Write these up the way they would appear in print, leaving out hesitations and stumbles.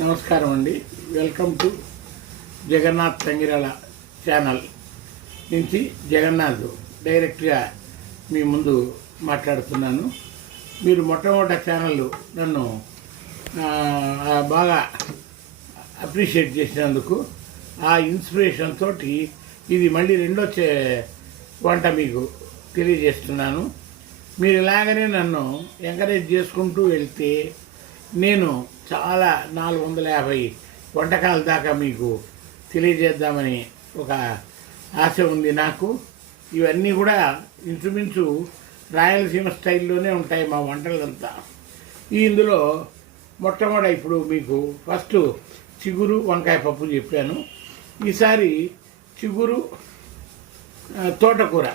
నమస్కారం అండి. Welcome to Jagannath Tangirala channel నుంచి జగన్నాథ్ డైరెక్ట్గా మీ ముందు మాట్లాడుతున్నాను. మీరు మొట్టమొదటి ఛానల్ నన్ను బాగా అప్రిషియేట్ చేసినందుకు ఆ ఇన్స్పిరేషన్ తోటి ఇది మళ్ళీ రెండో వంట మీకు తెలియజేస్తున్నాను. మీరు ఇలాగనే నన్ను ఎంకరేజ్ చేసుకుంటూ వెళ్తే నేను చాలా 450 వంటకాల దాకా మీకు తెలియజేద్దామని ఒక ఆశ ఉంది నాకు. ఇవన్నీ కూడా ఇంచుమించు రాయలసీమ స్టైల్లోనే ఉంటాయి మా వంటలంతా. ఇందులో మొట్టమొదటి ఇప్పుడు మీకు ఫస్ట్ చిగురు వంకాయ పప్పు చెప్పాను. ఈసారి చిగురు తోటకూర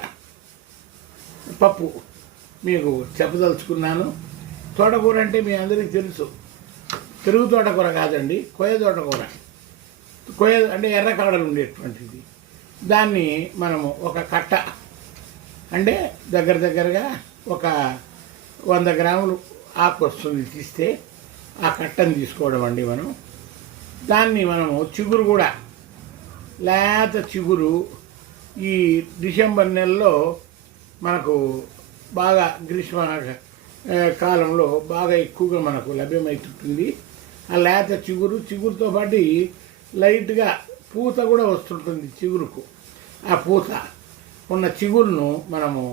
పప్పు మీకు చెప్పదలుచుకున్నాను. తోటకూర అంటే మీ అందరికీ తెలుసు, పెరుగు తోటకూర కాదండి, కొయ్య తోటకూర. కొయ్య అంటే ఎర్ర కాడలు ఉండేటువంటిది. దాన్ని మనము ఒక కట్ట అంటే దగ్గరగా ఒక 100 గ్రాములు ఆకు వస్తుంది తీస్తే ఆ కట్టను తీసుకోవడం అండి. దాన్ని మనము చిగురు కూడా లేత చిగురు ఈ డిసెంబర్ నెలలో మనకు బాగా గ్రీష్మ కాలంలో బాగా ఎక్కువగా మనకు లభ్యమవుతుంటుంది. ఆ లేత చిగురుతో పాటు లైట్గా పూత కూడా వస్తుంటుంది చిగురుకు. ఆ పూత ఉన్న చిగురును మనము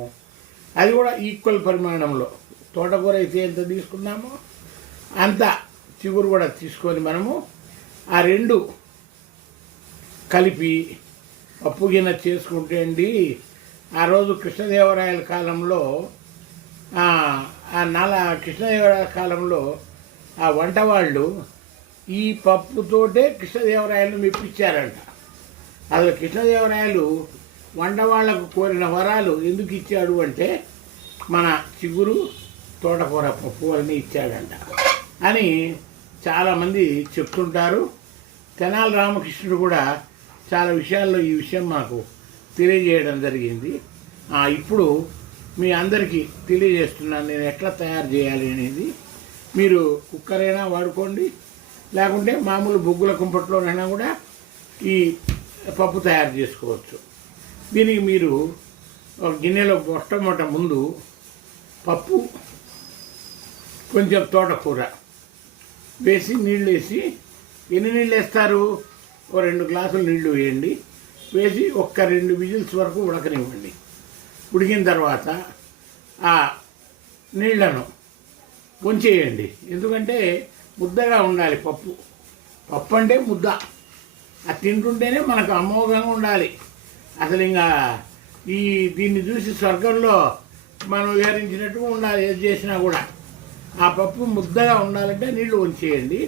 అది కూడా ఈక్వల్ పరిమాణంలో తోటకూర అయితే ఎంత తీసుకున్నామో అంత చిగురు కూడా తీసుకొని మనము ఆ రెండు కలిపి పప్పు గిన్నె చేసుకుంటే అండి, ఆ రోజు కృష్ణదేవరాయల కాలంలో కృష్ణదేవరాయల కాలంలో ఆ వంట వాళ్ళు ఈ పప్పుతోటే కృష్ణదేవరాయలు మెప్పించారంట. అసలు కృష్ణదేవరాయలు వంట వాళ్లకు కోరిన వరాలు ఎందుకు ఇచ్చాడు అంటే మన చిగురు తోటకూర పప్పు వలన ఇచ్చాడంట అని చాలామంది చెప్తుంటారు. తెనాలి రామకృష్ణుడు కూడా చాలా విషయాల్లో ఈ విషయం మాకు తెలియజేయడం జరిగింది. ఇప్పుడు మీ అందరికీ తెలియజేస్తున్నాను నేను ఎట్లా తయారు చేయాలి అనేది. మీరు కుక్కర్ అయినా వాడుకోండి, లేకుంటే మామూలు బొగ్గుల కుంపట్లోనైనా కూడా ఈ పప్పు తయారు చేసుకోవచ్చు. దీనికి మీరు ఒక గిన్నెలో మొట్టమొదట ముందు పప్పు, కొంచెం తోటకూర వేసి నీళ్ళు వేసి, ఎన్ని నీళ్ళు వేస్తారు, ఓ 2 గ్లాసులు నీళ్లు వేయండి. వేసి 1-2 విజిల్స్ వరకు ఉడకనివ్వండి. ఉడికిన తర్వాత ఆ నీళ్లను వంచేయండి. ఎందుకంటే ముద్దగా ఉండాలి పప్పు. పప్పు అంటే ముద్ద. అది తింటుంటేనే మనకు అమోఘంగా ఉండాలి. అసలు ఇంకా దీన్ని చూసి స్వర్గంలో మనం విహరించినట్టుగా ఉండాలి. ఏది చేసినా కూడా ఆ పప్పు ముద్దగా ఉండాలంటే నీళ్లు వంచేయండి.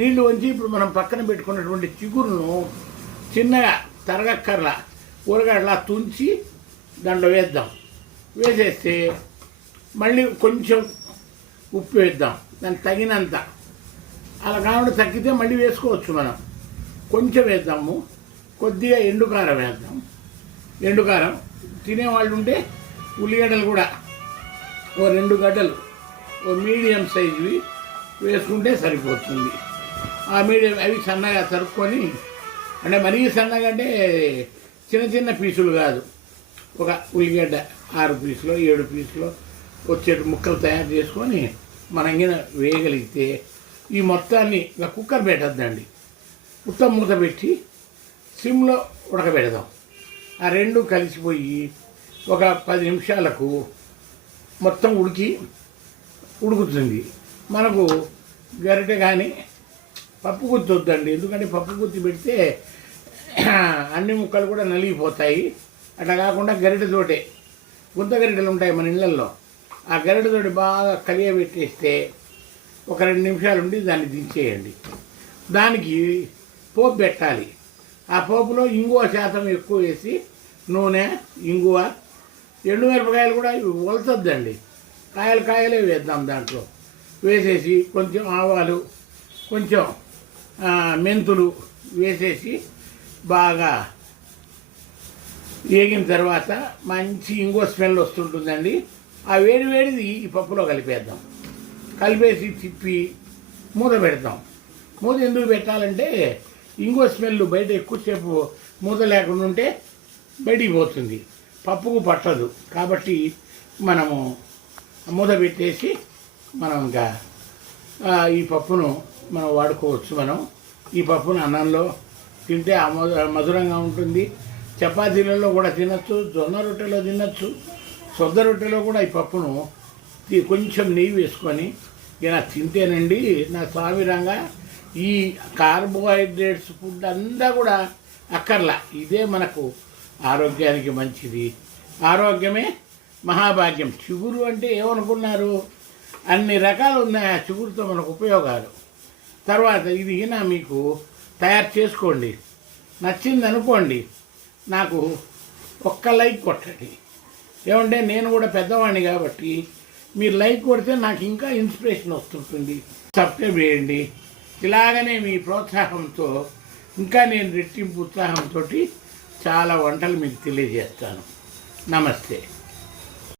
నీళ్లు వంచి ఇప్పుడు మనం పక్కన పెట్టుకున్నటువంటి చిగురును చిన్నగా తరగక్కర్లా ఊరగడ్లా తుంచి దాంట్లో వేద్దాం. వేసేస్తే మళ్ళీ కొంచెం ఉప్పు వేద్దాం, దానికి తగినంత. అలా కాకుండా తగ్గితే మళ్ళీ వేసుకోవచ్చు మనం. కొంచెం వేద్దాము. కొద్దిగా ఎండుకారం వేద్దాం. ఎండుకారం తినేవాళ్ళు ఉంటే ఉల్లిగడ్డలు కూడా ఓ 2 గడ్డలు ఓ మీడియం సైజువి వేసుకుంటే సరిపోతుంది. ఆ మీడియం అవి సన్నగా తరుక్కొని, అంటే మరీ సన్నగా అంటే చిన్న పీసులు కాదు, ఒక ఉల్లిగడ్డ 6 పీసులో 7 పీసులో వచ్చేటు ముక్కలు తయారు చేసుకొని మనం గిన వేయగలిగితే ఈ మొత్తాన్ని ఇక కుక్కర్ పెట్టద్దండి, ఉత్తం మూత పెట్టి సిమ్లో ఉడకబెడదాం. ఆ రెండు కలిసిపోయి ఒక 10 నిమిషాలకు మొత్తం ఉడుకుతుంది. మనకు గరిటె కానీ పప్పు గుత్తి వద్దండి, ఎందుకంటే పప్పు గుత్తి పెడితే అన్ని ముక్కలు కూడా నలిగిపోతాయి. అట్లా కాకుండా గరిటెతోటే, గుంత గరిటెలు ఉంటాయి మన ఇళ్ళల్లో, ఆ గరిటెతోటి బాగా కలియబెట్టేస్తే ఒక 2 నిమిషాలు ఉండి దాన్ని దించేయండి. దానికి పోపు పెట్టాలి. ఆ పోపులో ఇంగువ శాతం ఎక్కువ వేసి, నూనె, ఇంగువ, ఎండుమిరపకాయలు కూడా వలసొద్దండి, కాయలే వేద్దాం. దాంట్లో వేసేసి కొంచెం ఆవాలు, కొంచెం మెంతులు వేసేసి బాగా వేగిన తర్వాత మంచి ఇంగువ స్మెల్ వస్తుంటుందండి. ఆ వేడిది ఈ పప్పులో కలిపేద్దాం. కలిపేసి తిప్పి మూత పెడతాం. మూత ఎందుకు పెట్టాలంటే ఇంకో స్మెల్ బయట ఎక్కువసేపు మూత లేకుండా ఉంటే బయటికి పోతుంది, పప్పుకు పట్టదు. కాబట్టి మనము మూత పెట్టేసి మనం ఇంకా ఈ పప్పును మనం వాడుకోవచ్చు. ఈ పప్పును అన్నంలో తింటే మధురంగా ఉంటుంది. చపాతీలలో కూడా తినచ్చు, జొన్న రొట్టెలో తినచ్చు, సొద్ద రొట్టెలో కూడా ఈ పప్పును కొంచెం నెయ్యి వేసుకొని ఇలా తింటేనండి నా స్వామిరంగా ఈ కార్బోహైడ్రేట్స్ ఫుడ్ అంతా కూడా అక్కర్లా. ఇదే మనకు ఆరోగ్యానికి మంచిది. ఆరోగ్యమే మహాభాగ్యం. చిగురు అంటే ఏమనుకున్నారు, అన్ని రకాలు ఉన్నాయి ఆ చిగురుతో మనకు ఉపయోగాలు. తర్వాత ఇది మీకు తయారు చేసుకోండి, నచ్చింది అనుకోండి, నాకు ఒక్క లైక్ కొట్టండి. ఏమంటే నేను కూడా పెద్దవాడిని కాబట్టి మీరు లైక్ కొడితే నాకు ఇంకా ఇన్స్పిరేషన్ వస్తుంటుంది. సబ్స్క్రైబ్ చేయండి. ఇలాగనే మీ ప్రోత్సాహంతో ఇంకా నేను రెట్టింపు ఉత్సాహంతో చాలా వంటలు మీకు తెలియజేస్తాను. నమస్తే.